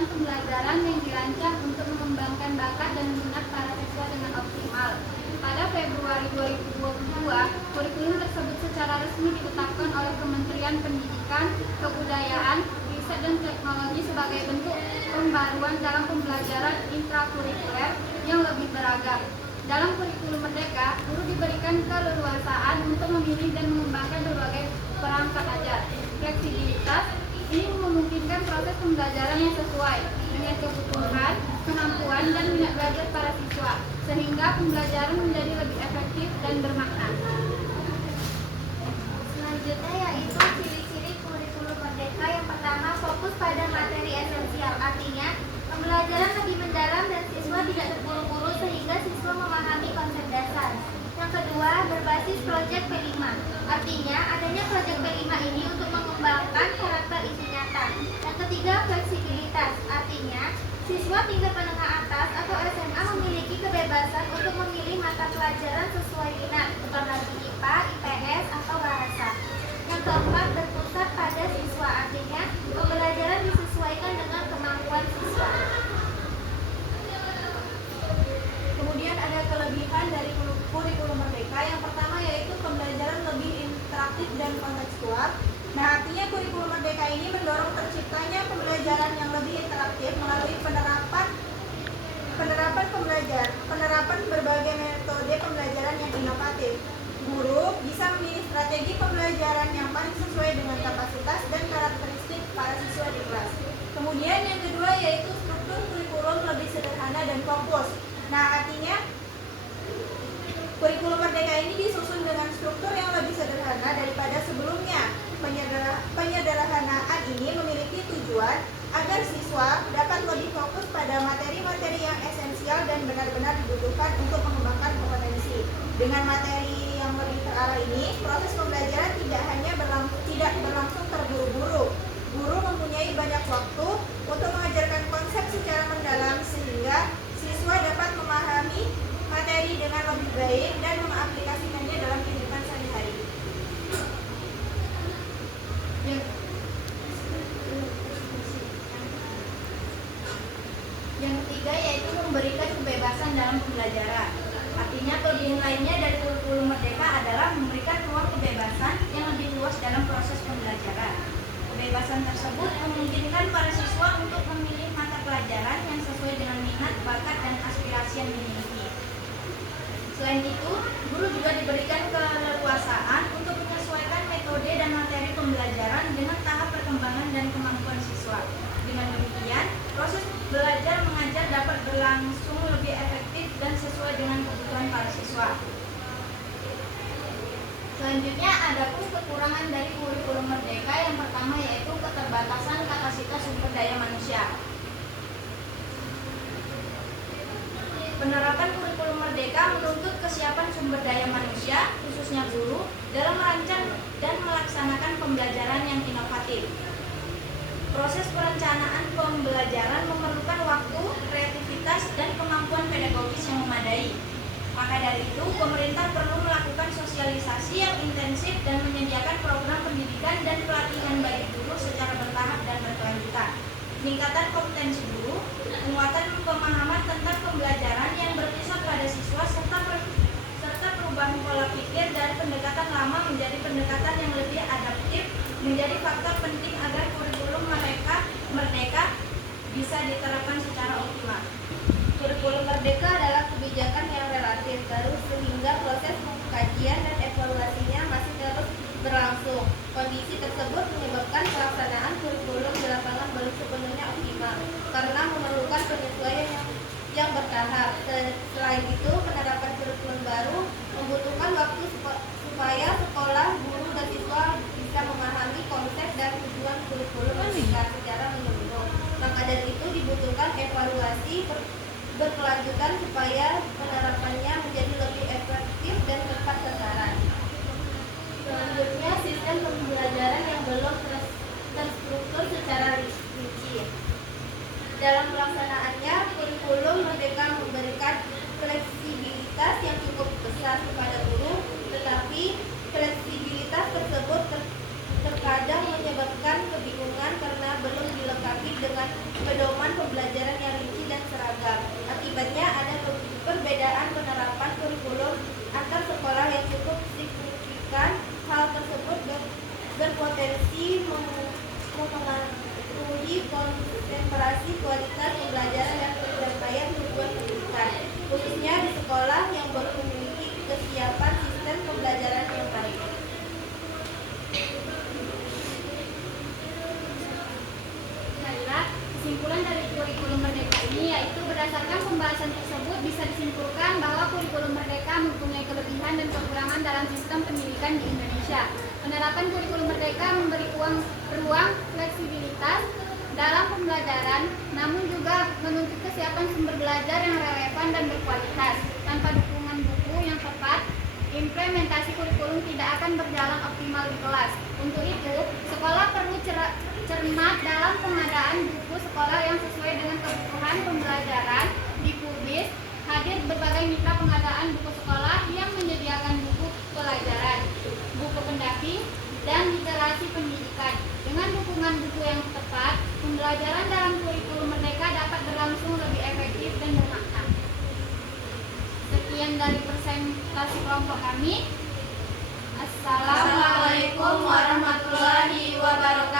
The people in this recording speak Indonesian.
kegiatan pembelajaran yang dirancang untuk mengembangkan bakat dan minat para siswa dengan optimal. Pada Februari 2022, kurikulum tersebut secara resmi ditetapkan oleh Kementerian Pendidikan, Kebudayaan, Riset dan Teknologi sebagai bentuk pembaruan dalam pembelajaran intrakurikuler yang lebih beragam. Dalam kurikulum Merdeka, guru diberikan keleluasaan untuk memilih dan mengembangkan berbagai perangkat ajar. Fleksibilitas ini memungkinkan proses pembelajaran yang sesuai dengan kebutuhan, kemampuan, dan minat belajar para siswa, sehingga pembelajaran menjadi lebih efektif dan bermakna. Selanjutnya yaitu ciri-ciri kurikulum Merdeka. Yang pertama, fokus pada materi esensial, artinya pembelajaran lebih mendalam dan siswa tidak terburu-buru sehingga siswa memahami konsep dasar. Yang kedua, berbasis proyek P5, artinya adanya proyek P5 ini untuk mengembangkan karakter isu nyata. Yang ketiga, fleksibilitas, artinya siswa tingkat menengah atas atau SMA memiliki kebebasan untuk memilih mata pelajaran sesuai minat, terlebih IPA, IPS, atau bahasa. Yang keempat, berpusat pada siswa, artinya pembelajaran disesuaikan dengan kemampuan siswa. Kemudian ada kelebihan dari kurikulum Merdeka. Yang pertama yaitu pembelajaran lebih interaktif dan kontekstual. Nah, artinya kurikulum Merdeka ini mendorong terciptanya pembelajaran yang lebih interaktif melalui penerapan berbagai metode pembelajaran yang inovatif. Guru bisa memilih strategi pembelajaran yang paling sesuai dengan kapasitas dan karakteristik para siswa di kelas. Kemudian yang kedua yaitu struktur kurikulum lebih sederhana dan fokus. Nah, artinya kurikulum Merdeka ini disusun dengan struktur yang lebih sederhana daripada sebelumnya. Penyederhanaan ini memiliki tujuan agar siswa dapat lebih fokus pada materi-materi yang esensial dan benar-benar dibutuhkan untuk mengembangkan kompetensi. Dengan materi yang lebih terarah ini, proses pembelajaran tidak berlangsung terburu-buru. Guru mempunyai banyak waktu untuk mengajarkan konsep secara mendalam sehingga siswa dapat memahami materi dengan lebih baik dan mengaplikasikannya dalam kehidupan sehari-hari. Yang ketiga yaitu memberikan kebebasan dalam pembelajaran. Artinya kelebihan lainnya dari kurikulum Merdeka adalah memberikan ruang kebebasan yang lebih luas dalam proses pembelajaran. Kebebasan tersebut memungkinkan para siswa untuk memilih mata pelajaran yang sesuai dengan minat, bakat, dan aspirasi yang dimiliki. Selain itu, guru juga diberikan keleluasaan untuk menyesuaikan metode dan materi pembelajaran dengan tahap perkembangan dan kemampuan siswa. Dengan demikian, proses belajar mengajar dapat berlangsung lebih efektif dan sesuai dengan kebutuhan para siswa. Selanjutnya, ada pun kekurangan dari kurikulum Merdeka. Yang pertama yaitu keterbatasan kapasitas sumber daya manusia. Penerapan kurikulum Merdeka menuntut kesiapan sumber daya manusia, khususnya guru, dalam merancang dan melaksanakan pembelajaran yang inovatif. Proses perencanaan pembelajaran memerlukan waktu, kreativitas, dan kemampuan pedagogis yang memadai. Maka dari itu, pemerintah perlu melakukan sosialisasi yang intensif dan menyediakan program pendidikan dan pelatihan bagi guru secara bertahap dan berkelanjutan. Peningkatan kompetensi guru, penguatan pemahaman tentang pembelajaran yang berpusat pada siswa, serta perubahan pola pikir dari pendekatan lama menjadi pendekatan yang lebih adaptif menjadi faktor penting agar kurikulum Merdeka bisa diterapkan secara optimal. Kurikulum Merdeka adalah kebijakan yang relatif baru sehingga proses pengkajian dan evaluasinya masih terus berlangsung. Kondisi tersebut menyebabkan pelaksanaan kurikulum di lapangan belum sepenuhnya optimal karena memerlukan penyesuaian yang bertahap. Selain itu, penerapan kurikulum baru membutuhkan waktu supaya sekolah, guru, dan siswa bisa memahami konsep dan tujuan kurikulum Merdeka secara menyeluruh. Maka dari itu dibutuhkan evaluasi berkelanjutan supaya penerapannya menjadi lebih efektif dan tepat sasaran. Selanjutnya, sistem pembelajaran yang belum terstruktur secara rinci. Dalam pelaksanaannya, kurikulum Merdeka memberikan fleksibilitas yang cukup besar kepada guru, tetapi fleksibilitas tersebut terkadang menyebabkan kebingungan karena belum dilengkapi dengan dengan pedoman pembelajaran yang rinci dan seragam. Akibatnya ada perbedaan penerapan kurikulum antar sekolah yang cukup signifikan. Hal tersebut berpotensi memengaruhi konsentrasi kualitas pembelajaran dan pencapaian tujuan pendidikan, khususnya di sekolah yang belum memiliki kesiapan sistem pembelajaran yang baik. Baiklah, kesimpulan dari kurikulum Merdeka ini yaitu berdasarkan pembahasan tersebut bisa disimpulkan bahwa kurikulum Merdeka mempunyai kelebihan dan kekurangan dalam sistem pendidikan di Indonesia. Penerapan kurikulum Merdeka memberi ruang fleksibilitas dalam pembelajaran, namun juga menuntut kesiapan sumber belajar yang relevan dan berkualitas. Tanpa dukungan buku yang tepat, implementasi kurikulum tidak akan berjalan optimal di kelas. Untuk itu, sekolah perlu cermat dalam pengadaan buku sekolah yang sesuai dengan kebutuhan pembelajaran. Di Purbis, hadir berbagai mitra pengadaan buku sekolah yang menyediakan buku pelajaran, buku pendamping, dan literasi pendidikan. Dengan dukungan buku yang tepat, pembelajaran dalam kurikulum Merdeka dapat berlangsung lebih efektif dan bermakna. Sekian dari presentasi kelompok kami. Assalamualaikum warahmatullahi wabarakatuh.